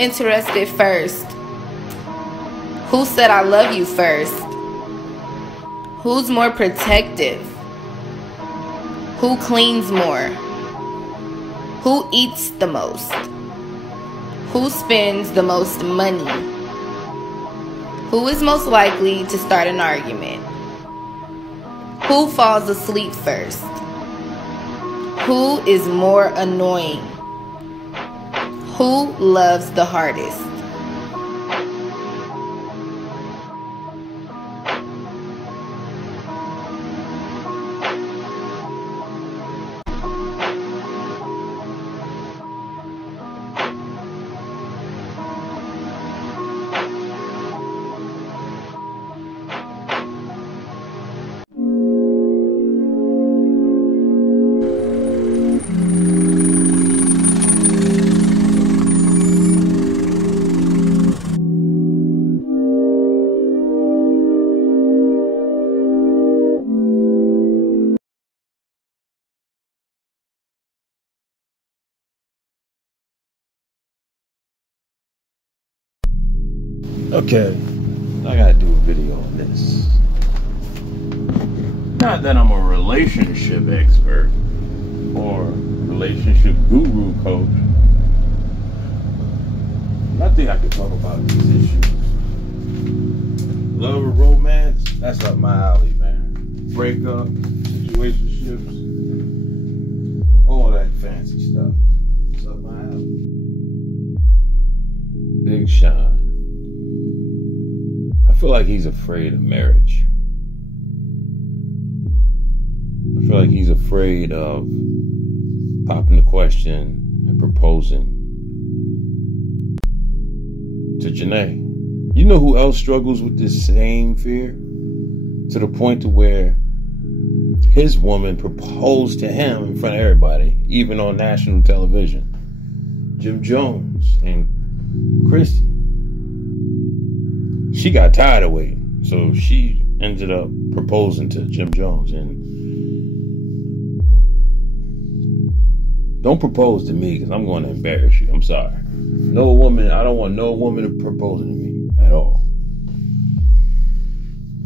interested first? Who said I love you first? Who's more protective? Who cleans more? Who eats the most? Who spends the most money? Who is most likely to start an argument? Who falls asleep first? Who is more annoying? Who loves the hardest? Okay, I gotta do a video on this. Not that I'm a relationship expert or relationship guru coach. I think I can talk about these issues. Love or romance, that's up my alley, man. Breakup, situationships, all that fancy stuff. It's up my alley. Big Sean. I feel like he's afraid of marriage. I feel like he's afraid of popping the question and proposing to Janae. You know who else struggles with this same fear? To the point to where his woman proposed to him in front of everybody, even on national television. Jim Jones and Christy. She got tired of waiting, so she ended up proposing to Jim Jones. And don't propose to me because I'm going to embarrass you. I'm sorry. No woman, I don't want no woman proposing to me at all.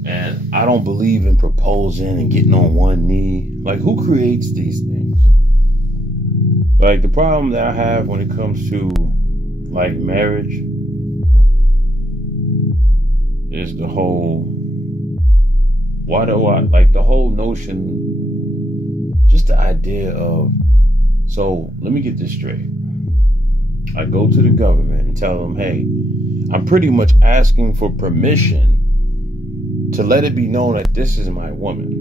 And I don't believe in proposing and getting on one knee. Like, who creates these things? Like, the problem that I have when it comes to, like, marriage is the whole, the whole notion, just the idea of, so let me get this straight. I go to the government and tell them, hey, I'm pretty much asking for permission to let it be known that this is my woman.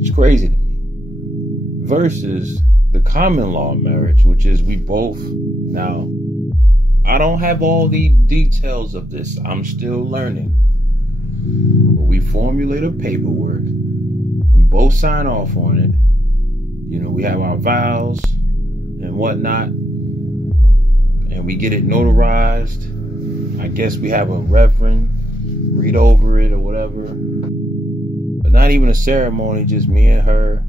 It's crazy to me. Versus the common law marriage, which is we both, now, I don't have all the details of this. I'm still learning. But we formulate a paperwork. We both sign off on it. You know, we have our vows and whatnot. And we get it notarized. I guess we have a reverend read over it or whatever. But not even a ceremony, just me and her.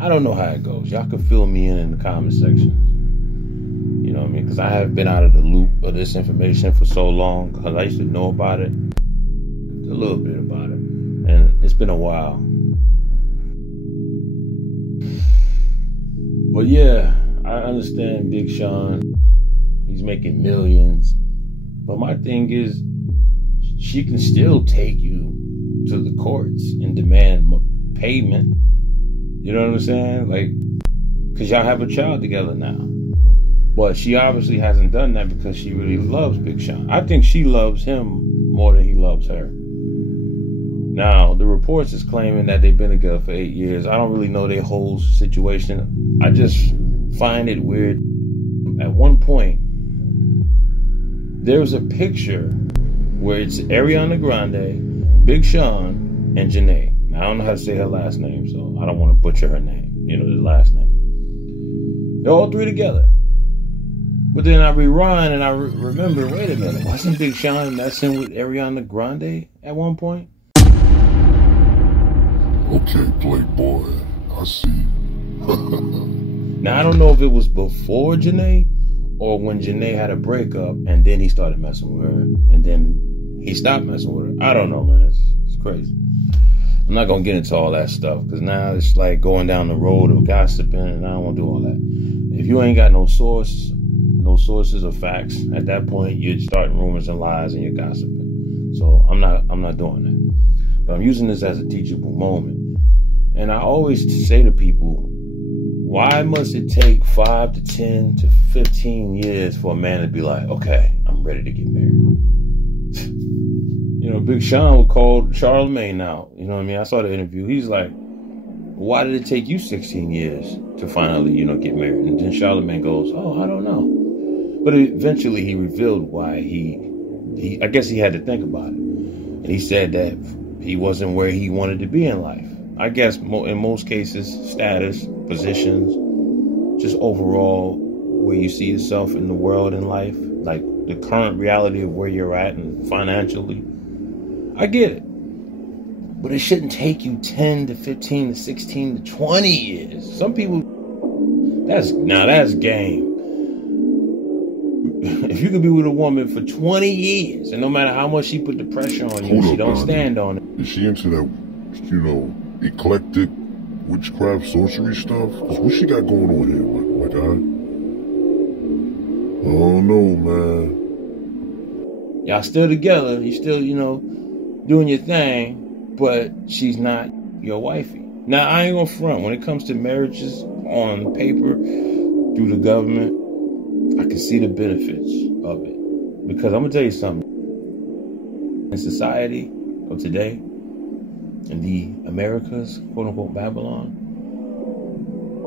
I don't know how it goes. Y'all can fill me in the comment section. You know what I mean? Because I have been out of the loop of this information for so long. Because I used to know about it. A little bit about it. And it's been a while. But yeah, I understand Big Sean. He's making millions. But my thing is, she can still take you to the courts and demand payment. You know what I'm saying? Like, because y'all have a child together now. But she obviously hasn't done that because she really loves Big Sean. I think she loves him more than he loves her. Now, the reports is claiming that they've been together for 8 years. I don't really know their whole situation. I just find it weird. At one point, there was a picture where it's Ariana Grande, Big Sean, and Janae. Now, I don't know how to say her last name, so I don't want to butcher her name. You know, the last name. They're all three together. But then I rewind and I remember, wait a minute, wasn't Big Sean messing with Ariana Grande at one point? Okay, Playboy, I see. Now, I don't know if it was before Janae or when Janae had a breakup and then he started messing with her and then he stopped messing with her. I don't know, man. It's crazy. I'm not going to get into all that stuff because now it's like going down the road of gossiping, and I don't want to do all that. If you ain't got no sources or facts, at that point you're starting rumors and lies and you're gossiping. So I'm not doing that. But I'm using this as a teachable moment. And I always say to people, why must it take 5 to 10 to 15 years for a man to be like, okay, I'm ready to get married? You know, Big Sean would call Charlemagne out. You know what I mean? I saw the interview. He's like, why did it take you 16 years to finally, get married? And then Charlemagne goes, oh, I don't know. But eventually he revealed why I guess he had to think about it. And he said that he wasn't where he wanted to be in life. I guess in most cases, status, positions, just overall where you see yourself in the world and life, like the current reality of where you're at and financially. I get it. But it shouldn't take you 10 to 15 to 16 to 20 years. Some people, that's game. If you could be with a woman for 20 years and no matter how much she put the pressure on you, she don't stand on it. Is she into that, eclectic witchcraft sorcery stuff? Cause what she got going on here, my guy? Oh no, man. Y'all still together. You still, doing your thing, but she's not your wifey. Now, I ain't gonna front. When it comes to marriages on paper through the government, I can see the benefits of it. Because I'm gonna tell you something. In society of today, in the Americas, quote unquote Babylon,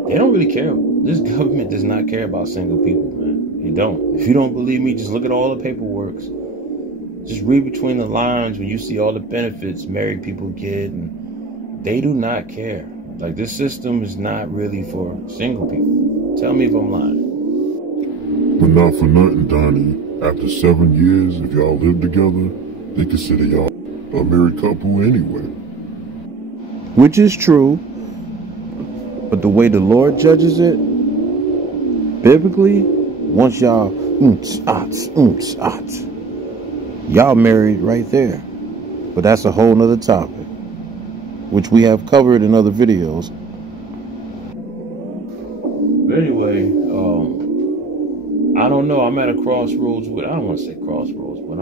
they don't really care. This government does not care about single people, man. They don't. If you don't believe me, just look at all the paperwork. Just read between the lines when you see all the benefits married people get, and they do not care. Like, this system is not really for single people. Tell me if I'm lying. But not for nothing, Donnie. After 7 years, if y'all live together, they consider y'all a married couple anyway. Which is true, but the way the Lord judges it, biblically, once y'all y'all married right there. But that's a whole nother topic, which we have covered in other videos. But anyway, I don't know. I'm at a crossroads with, I don't want to say crossroads, but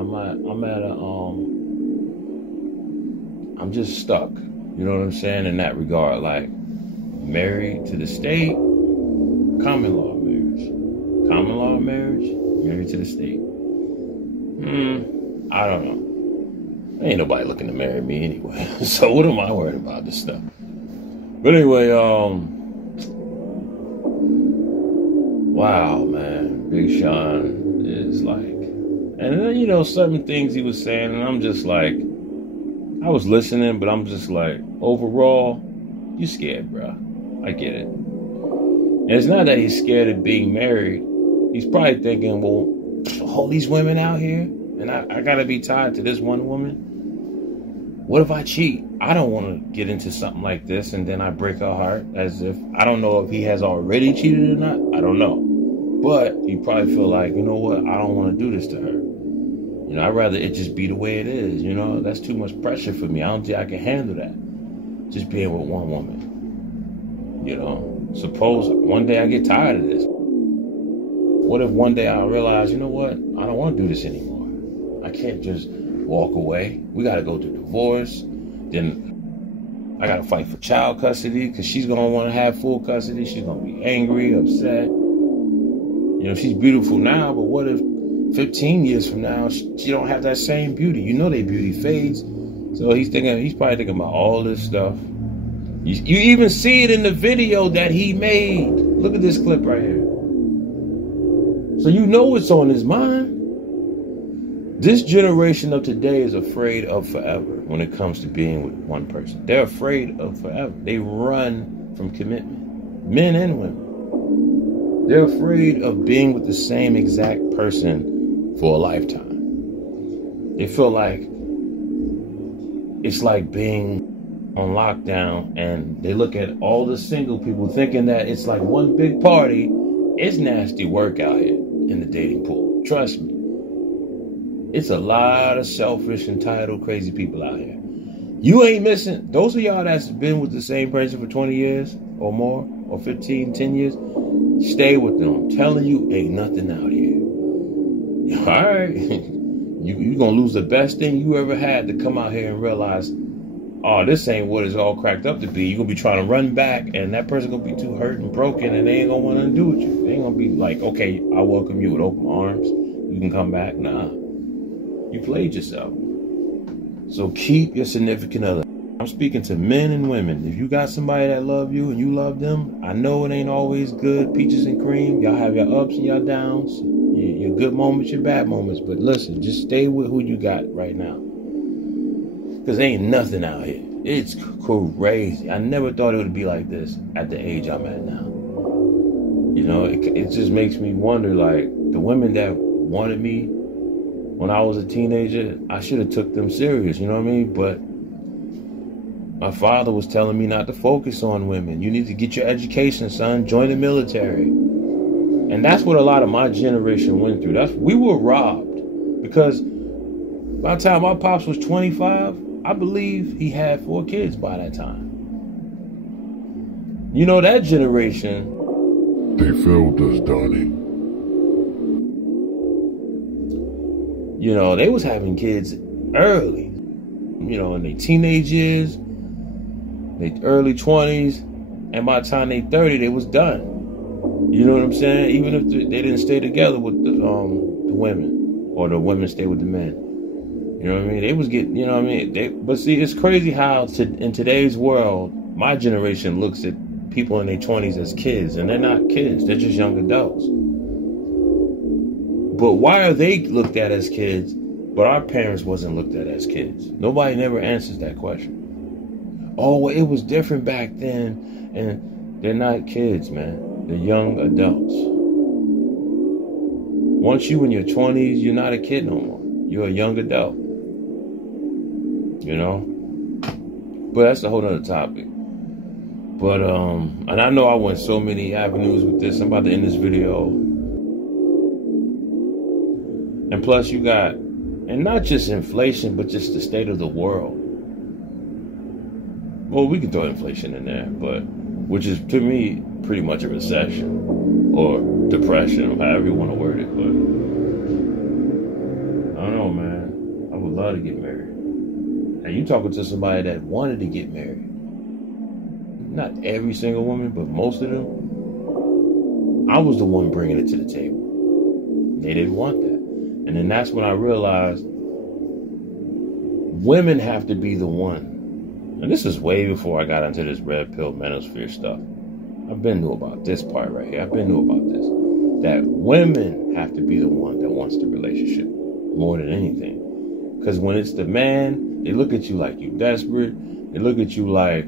I'm just stuck. You know what I'm saying? In that regard, like married to the state, common law marriage, married to the state. I don't know. Ain't nobody looking to marry me anyway. So what am I worried about this stuff? But anyway, wow, man, Big Sean is like, and then, certain things he was saying, and I'm just like, I was listening, but I'm just like, overall, you scared, bro. I get it. And it's not that he's scared of being married. He's probably thinking, well, all these women out here, and I gotta be tied to this one woman. What if I cheat? I don't want to get into something like this, and then I break her heart, as if, I don't know if he has already cheated or not. I don't know. But you probably feel like, you know what? I don't want to do this to her. I'd rather it just be the way it is. That's too much pressure for me. I don't think I can handle that. Just being with one woman. Suppose one day I get tired of this. What if one day I realize, you know what? I don't want to do this anymore. I can't just walk away. We got to go to divorce. Then I got to fight for child custody because she's going to want to have full custody. She's going to be angry, upset. She's beautiful now, but what if 15 years from now, she don't have that same beauty? Their beauty fades. So he's probably thinking about all this stuff. You even see it in the video that he made. Look at this clip right here. So what's on his mind. This generation of today is afraid of forever when it comes to being with one person. They're afraid of forever. They run from commitment, men and women. They're afraid of being with the same exact person for a lifetime. They feel like it's like being on lockdown, and they look at all the single people thinking that it's like one big party. It's nasty work out here. in the dating pool. Trust me. It's a lot of selfish, entitled, crazy people out here. You ain't missing. Those of y'all that's been with the same person for 20 years or more, or 15, 10 years, stay with them. I'm telling you, ain't nothing out here. All right. You're going to lose the best thing you ever had to come out here and realize, oh, this ain't what it's all cracked up to be. You're going to be trying to run back, and that person going to be too hurt and broken, and they ain't going to want to do with you. They ain't going to be like, okay, I welcome you with open arms. You can come back. Nah. You played yourself. So keep your significant other. I'm speaking to men and women. If you got somebody that love you and you love them, I know it ain't always good, peaches and cream. Y'all have your ups and your downs, your good moments, your bad moments. But listen, just stay with who you got right now. Because ain't nothing out here. It's crazy. I never thought it would be like this at the age I'm at now. You know, it just makes me wonder, like, the women that wanted me when I was a teenager, I should have took them serious, you know what I mean? But my father was telling me not to focus on women. You need to get your education, son. Join the military. And that's what a lot of my generation went through. We were robbed. Because by the time my pops was 25, I believe he had 4 kids by that time. You know, that generation... They failed us, Donnie. You know, they was having kids early. You know, in their teenage years, their early 20s, and by the time they 30, they was done. You know what I'm saying? Even if they didn't stay together with the women, or the women stay with the men. You know what I mean? They was getting, you know what I mean? But see, it's crazy how in today's world, my generation looks at people in their 20s as kids, and they're not kids. They're just young adults. But why are they looked at as kids, but our parents wasn't looked at as kids? Nobody never answers that question. Oh, well, it was different back then. And they're not kids, man. They're young adults. Once you in your 20s, you're not a kid no more. You're a young adult. You know? But that's a whole other topic. But, and I know I went so many avenues with this. I'm about to end this video. And plus you got, and not just inflation, but just the state of the world. Well, we can throw inflation in there, but, which is to me pretty much a recession or depression, or however you want to word it. But I don't know, man. I would love to get married. And you talking to somebody that wanted to get married. Not every single woman, but most of them. I was the one bringing it to the table. They didn't want that. And then that's when I realized women have to be the one. And this is way before I got into this red pill manosphere stuff. I've been knew about this part right here. I've been knew about this. That women have to be the one that wants the relationship more than anything. Because when it's the man, they look at you like you desperate. They look at you like,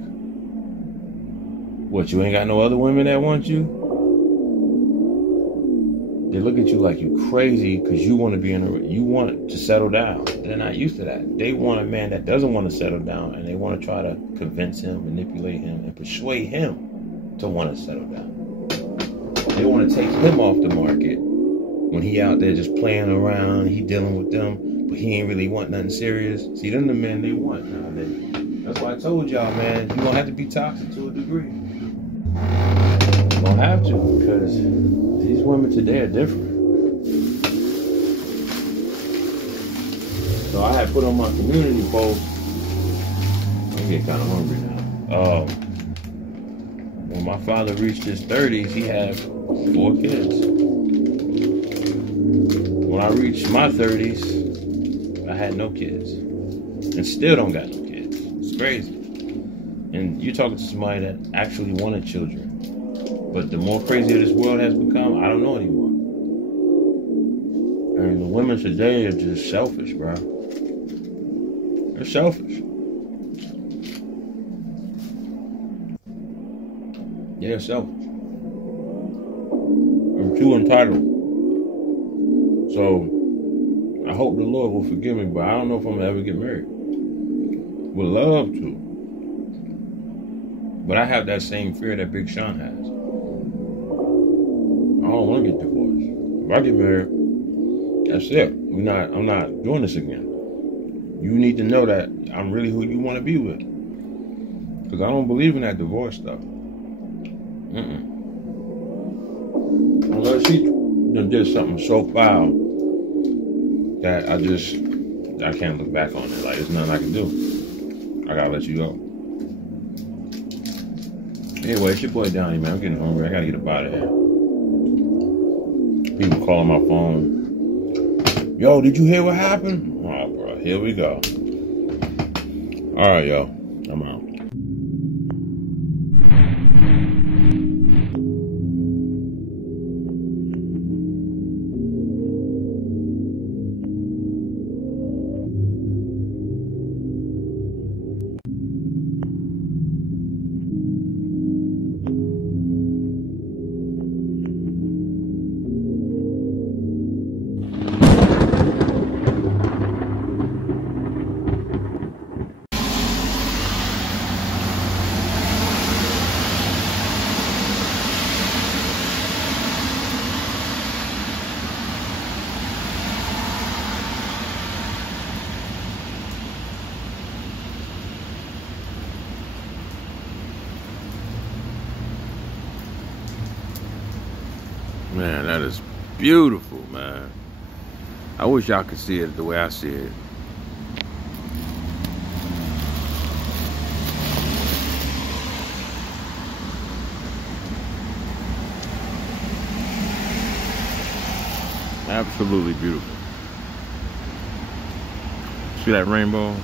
what, you ain't got no other women that want you? They look at you like you crazy because you want to be you want to settle down. They're not used to that. They want a man that doesn't want to settle down, and they want to try to convince him, manipulate him, and persuade him to want to settle down. They want to take him off the market when he out there just playing around, he dealing with them, but he ain't really want nothing serious. See, them the men they want nowadays. That's why I told y'all, man, you're going to have to be toxic to a degree. You're going to have to, because these women today are different. So I had put on my community post, I get kind of hungry now. When my father reached his 30s, he had 4 kids. When I reached my 30s, I had no kids. And still don't got no kids. It's crazy. And you're talking to somebody that actually wanted children. But the more crazier this world has become, I don't know anymore. And the women today are just selfish, bro. They're selfish. They're selfish. I'm too entitled. So, I hope the Lord will forgive me, but I don't know if I'm going to ever get married. Would love to. But I have that same fear that Big Sean has. I don't want to get divorced. If I get married, that's it. I'm not doing this again. You need to know that I'm really who you want to be with. Because I don't believe in that divorce stuff. Unless she done did something so foul that I can't look back on it. Like, there's nothing I can do. I gotta let you go. Anyway, it's your boy Donnie, man. I'm getting hungry. I gotta get up out of here. People calling my phone. Yo, did you hear what happened? Oh, bro, here we go. All right, yo. I'm out. Man, that is beautiful, man. I wish y'all could see it the way I see it. Absolutely beautiful. See that rainbow?